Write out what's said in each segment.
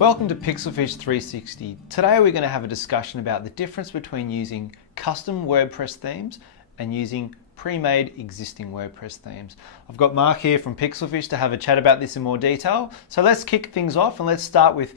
Welcome to Pixelfish 360. Today we're going to have a discussion about the difference between using custom WordPress themes and using pre-made existing WordPress themes. I've got Mark here from Pixelfish to have a chat about this in more detail. So let's kick things off and let's start with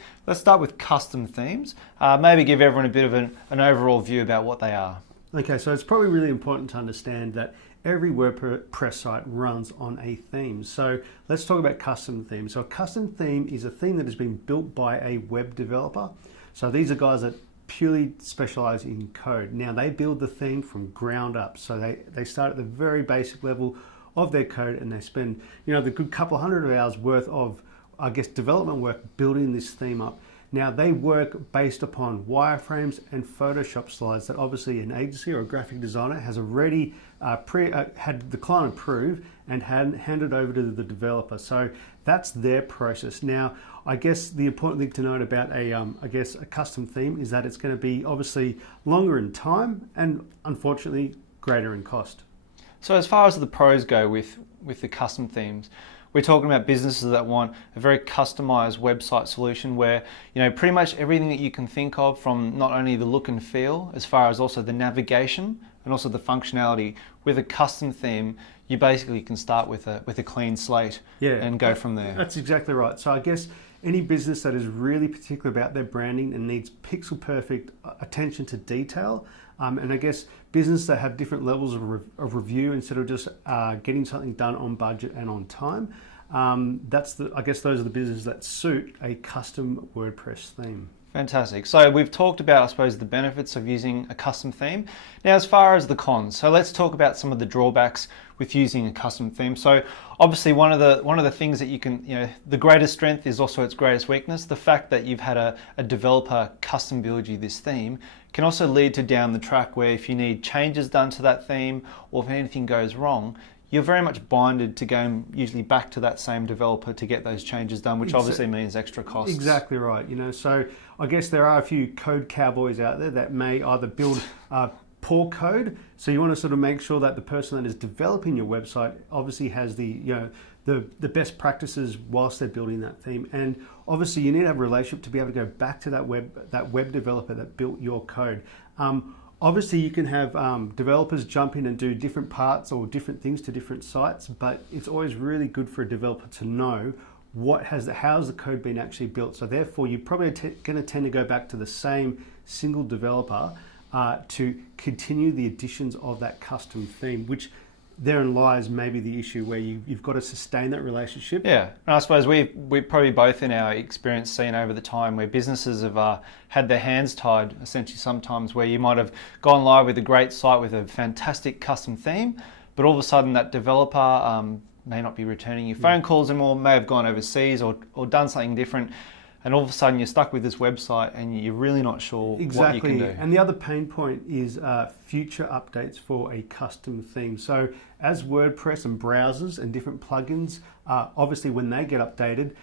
custom themes. Maybe give everyone a bit of an overall view about what they are. Okay, so it's probably really important to understand that every WordPress site runs on a theme. So let's talk about custom themes. So a custom theme is a theme that has been built by a web developer. So these are guys that purely specialize in code. Now they build the theme from ground up. So they start at the very basic level of their code and they spend, the good couple hundred of hours worth of, development work building this theme up. Now they work based upon wireframes and Photoshop slides that obviously an agency or a graphic designer has already had the client approve and handed over to the developer. So that's their process. Now, I guess the important thing to note about a custom theme is that it's going to be obviously longer in time and unfortunately greater in cost. So as far as the pros go with the custom themes, we're talking about businesses that want a very customized website solution where, pretty much everything that you can think of, from not only the look and feel, as far as also the navigation and also the functionality. With a custom theme, you basically can start with a clean slate and go from there. That's exactly right. So I guess any business that is really particular about their branding and needs pixel perfect attention to detail, and I guess businesses that have different levels of review instead of just getting something done on budget and on time, those are the businesses that suit a custom WordPress theme. Fantastic. So we've talked about, I suppose, the benefits of using a custom theme. Now, as far as the cons, so let's talk about some of the drawbacks with using a custom theme. So obviously one of the things that you can, the greatest strength is also its greatest weakness. The fact that you've had a developer custom build you this theme can also lead to down the track where if you need changes done to that theme or if anything goes wrong, you're very much binded to going usually back to that same developer to get those changes done, which obviously means extra costs. Exactly right. So I guess there are a few code cowboys out there that may either build poor code. So you want to sort of make sure that the person that is developing your website obviously has the best practices whilst they're building that theme. And obviously you need to have a relationship to be able to go back to that web developer that built your code. Obviously, you can have developers jump in and do different parts or different things to different sites, but it's always really good for a developer to know how's the code been actually built. So therefore, you're probably going to tend to go back to the same single developer to continue the additions of that custom theme, which therein lies maybe the issue where you've got to sustain that relationship. Yeah, and I suppose we've probably both in our experience seen over the time where businesses have had their hands tied essentially sometimes, where you might have gone live with a great site with a fantastic custom theme, but all of a sudden that developer may not be returning your phone calls anymore, may have gone overseas or done something different. And all of a sudden you're stuck with this website and you're really not sure what you can do. And the other pain point is future updates for a custom theme. So as WordPress and browsers and different plugins, obviously when they get updated,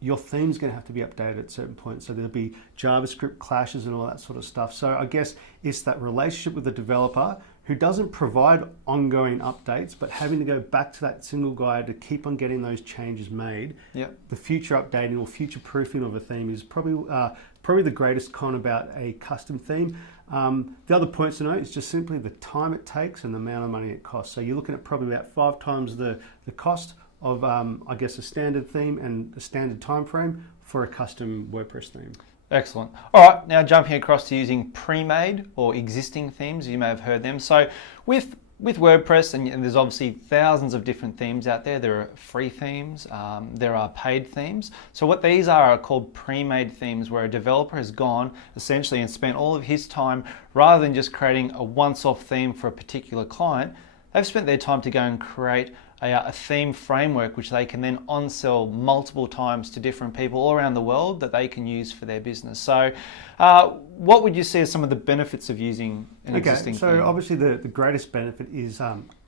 your theme's going to have to be updated at certain points. So there'll be JavaScript clashes and all that sort of stuff. So I guess it's that relationship with the developer who doesn't provide ongoing updates, but having to go back to that single guy to keep on getting those changes made. Yep. The future updating or future proofing of a theme is probably the greatest con about a custom theme. The other points to note is just simply the time it takes and the amount of money it costs. So you're looking at probably about 5 times the cost of a standard theme and a standard time frame for a custom WordPress theme. Excellent. All right, now jumping across to using pre-made or existing themes, you may have heard them. So with WordPress, and there's obviously thousands of different themes out there. There are free themes, there are paid themes. So what these are called pre-made themes, where a developer has gone essentially and spent all of his time, rather than just creating a once-off theme for a particular client, they've spent their time to go and create a theme framework which they can then on-sell multiple times to different people all around the world that they can use for their business. So what would you see as some of the benefits of using an existing theme? So obviously the greatest benefit is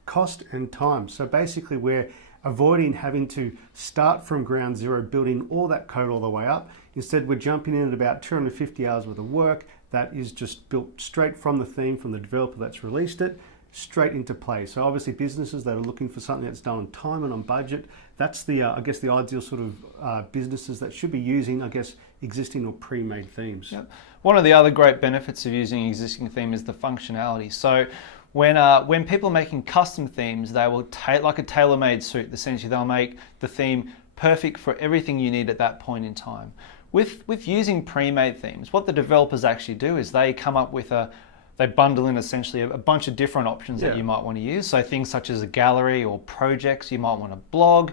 cost and time. So basically we're avoiding having to start from ground zero, building all that code all the way up. Instead, we're jumping in at about 250 hours worth of work that is just built straight from the theme, from the developer that's released it. straight into play. So obviously businesses that are looking for something that's done on time and on budget, that's the I guess the ideal sort of businesses that should be using, I guess, existing or pre-made themes. Yep. One of the other great benefits of using existing theme is the functionality. So when people are making custom themes, they will like a tailor-made suit. Essentially, they'll make the theme perfect for everything you need at that point in time. With using pre-made themes, what the developers actually do is they come up with they bundle in essentially a bunch of different options that you might want to use. So things such as a gallery or projects, you might want a blog,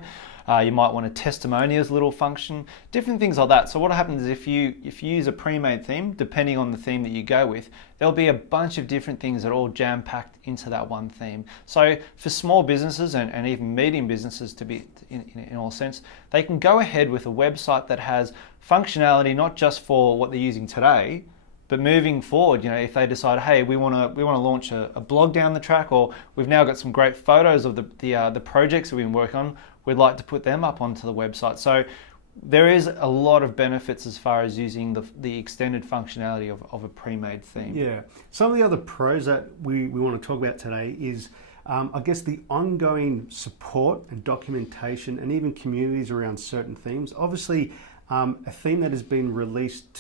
you might want a testimonials little function, different things like that. So what happens is if you use a pre-made theme, depending on the theme that you go with, there'll be a bunch of different things that are all jam-packed into that one theme. So for small businesses and even medium businesses, to be in all sense, they can go ahead with a website that has functionality not just for what they're using today, but moving forward, if they decide, hey, we want to launch a blog down the track, or we've now got some great photos of the projects that we've been working on, we'd like to put them up onto the website. So there is a lot of benefits as far as using the extended functionality of a pre-made theme. Yeah. Some of the other pros that we want to talk about today is, I guess, the ongoing support and documentation and even communities around certain themes. Obviously, a theme that has been released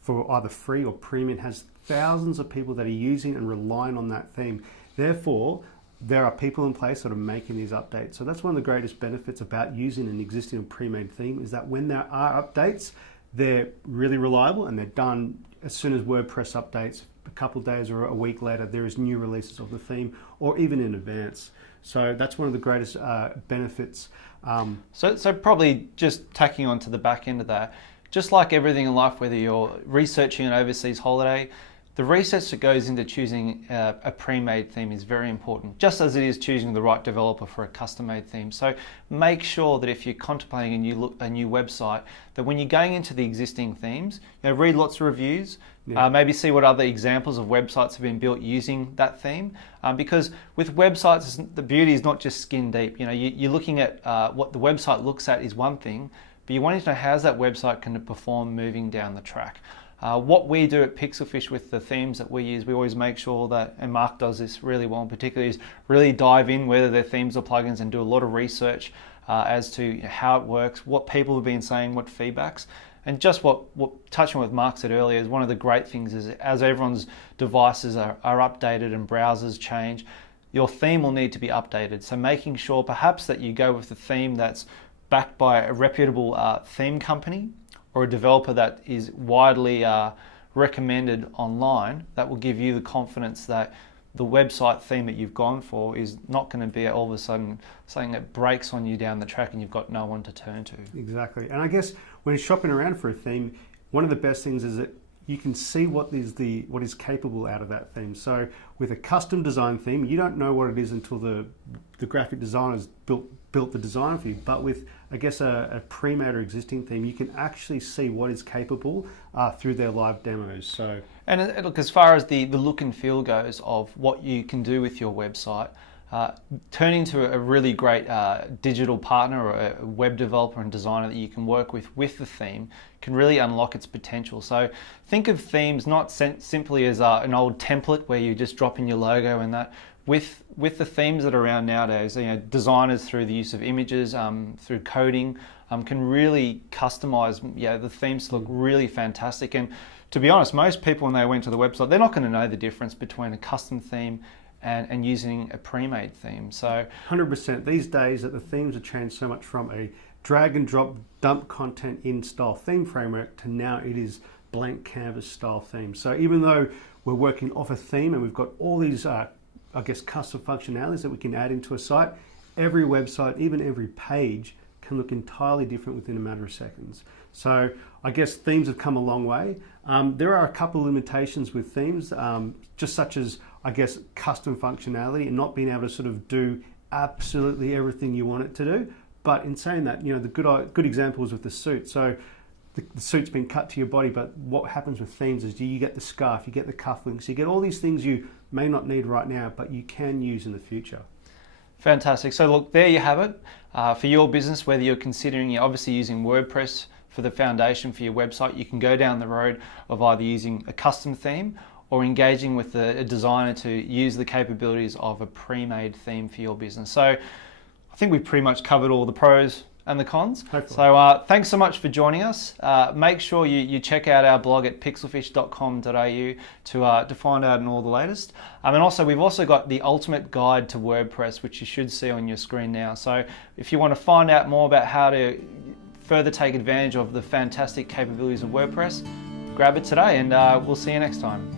for either free or premium has thousands of people that are using and relying on that theme. Therefore, there are people in place that are making these updates. So that's one of the greatest benefits about using an existing pre-made theme, is that when there are updates, they're really reliable and they're done as soon as WordPress updates. A couple of days or a week later, there is new releases of the theme, or even in advance. So that's one of the greatest benefits. So probably just tacking on to the back end of that, just like everything in life, whether you're researching an overseas holiday, the research that goes into choosing a pre-made theme is very important, just as it is choosing the right developer for a custom-made theme. So make sure that if you're contemplating a new website, that when you're going into the existing themes, read lots of reviews, maybe see what other examples of websites have been built using that theme. Because with websites, the beauty is not just skin deep. You're looking at what the website looks at is one thing, but you want to know how's that website going to perform moving down the track. What we do at Pixelfish with the themes that we use, we always make sure that, and Mark does this really well in particular, is really dive in whether they're themes or plugins and do a lot of research as to how it works, what people have been saying, what feedbacks. And just what touching on what Mark said earlier, is one of the great things is as everyone's devices are updated and browsers change, your theme will need to be updated. So making sure perhaps that you go with a theme that's backed by a reputable theme company or a developer that is widely recommended online, that will give you the confidence that the website theme that you've gone for is not going to be all of a sudden something that breaks on you down the track and you've got no one to turn to. Exactly. And I guess when you're shopping around for a theme, one of the best things is that you can see what is capable out of that theme. So with a custom design theme, you don't know what it is until the graphic designers built the design for you. But with, I guess, a pre-made or existing theme, you can actually see what is capable through their live demos. So, and look, as far as the look and feel goes of what you can do with your website, turning to a really great digital partner or a web developer and designer that you can work with the theme can really unlock its potential. So think of themes not simply as an old template where you just drop in your logo and that. With the themes that are around nowadays, designers through the use of images, through coding, can really customize the themes to look really fantastic. And to be honest, most people when they went to the website, they're not going to know the difference between a custom theme and using a pre-made theme. So 100%. These days that the themes have changed so much from a drag and drop dump content in style theme framework to now it is blank canvas style theme. So even though we're working off a theme and we've got all these I guess custom functionalities that we can add into a site, every website, even every page, can look entirely different within a matter of seconds. So I guess themes have come a long way. There are a couple of limitations with themes, just such as, I guess, custom functionality and not being able to sort of do absolutely everything you want it to do. But in saying that, the good example is with the suit. So the suit's been cut to your body, but what happens with themes is you get the scarf, you get the cufflinks, you get all these things you may not need right now, but you can use in the future. Fantastic. So look, there you have it. For your business, whether you're considering, you're obviously using WordPress for the foundation for your website, you can go down the road of either using a custom theme or engaging with a designer to use the capabilities of a pre-made theme for your business. So I think we've pretty much covered all the pros and the cons. Hopefully. So thanks so much for joining us. Make sure you check out our blog at pixelfish.com.au to find out all the latest. And also we've also got the ultimate guide to WordPress, which you should see on your screen now. So if you want to find out more about how to further take advantage of the fantastic capabilities of WordPress, grab it today, and we'll see you next time.